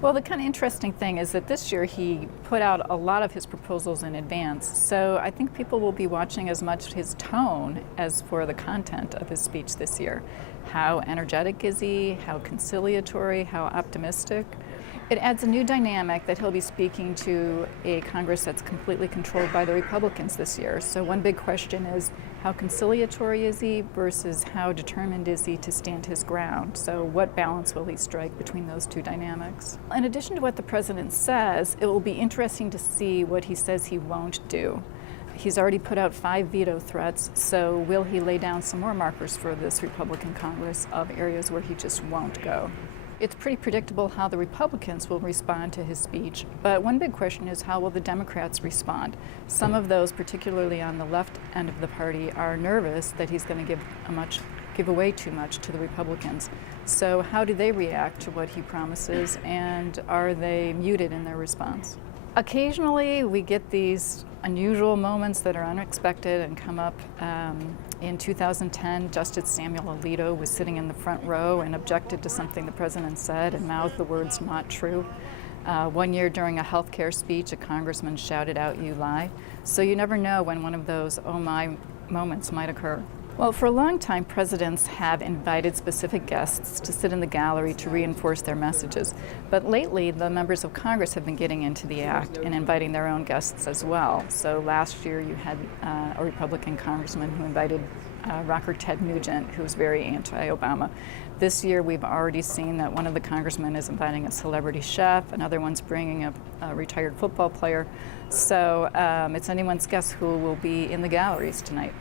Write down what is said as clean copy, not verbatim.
Well, the kind of interesting thing is that this year he put out a lot of his proposals in advance. So I think people will be watching as much his tone as for the content of his speech this year. How energetic is he? How conciliatory? How optimistic? It adds a new dynamic that he'll be speaking to a Congress that's completely controlled by the Republicans this year. So one big question is, how conciliatory is he versus how determined is he to stand his ground? So what balance will he strike between those two dynamics? In addition to what the president says, it will be interesting to see what he says he won't do. He's already put out 5 veto threats, so will he lay down some more markers for this Republican Congress of areas where he just won't go? It's pretty predictable how the Republicans will respond to his speech, but one big question is, how will the Democrats respond? Some of those, particularly on the left end of the party, are nervous that he's going to give away too much to the Republicans. So how do they react to what he promises, and are they muted in their response? Occasionally we get these unusual moments that are unexpected and come up. In 2010, Justice Samuel Alito was sitting in the front row and objected to something the president said and mouthed the words "not true." One year during a health care speech, a congressman shouted out, "You lie." So you never know when one of those "oh my" moments might occur. Well, for a long time, presidents have invited specific guests to sit in the gallery to reinforce their messages. But lately, the members of Congress have been getting into the act and inviting their own guests as well. So last year, you had a Republican congressman who invited rocker Ted Nugent, who's very anti-Obama. This year, we've already seen that one of the congressmen is inviting a celebrity chef, another one's bringing a retired football player. So it's anyone's guess who will be in the galleries tonight.